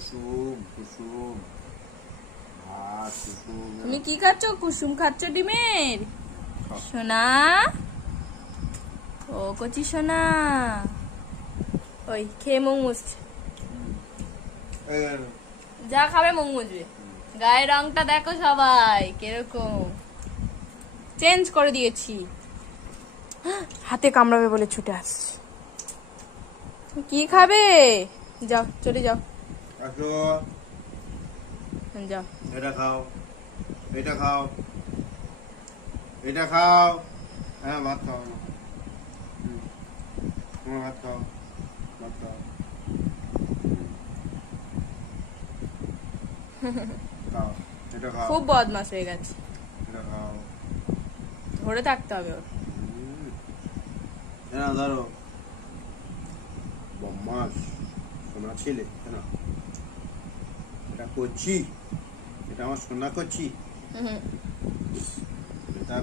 কুসুম কুসুম ভাত কুসুম। তুমি কি খাচ্ছ? কুসুম খাচ্ছ ডিমের? সোনা, ও কচি সোনা, ওই খেয়ে মুখ মুছছে। যা খাবে মুখ মুছবে। গায়ের রংটা দেখো সবাই কিরকম চেঞ্জ করে দিয়েছি। হাতে কামড়াবে বলে ছুটে আসছে। কি খাবে? যাও চলে যাও, আসো, যাও। এটা খাও, এটা খাও, এটা খাও। হ্যাঁ ভাত খাও, ভাত খাও, ভাত খাও। খাও, এটা খাও, খুব বদমাশ হয়ে গেছে, এটা খাও। ধরে থাকতে হবে ওর। না ধরো, বদমাস সোনা ছেলে। না, এটা করছি, এটা আমার সোনা করছি। এটা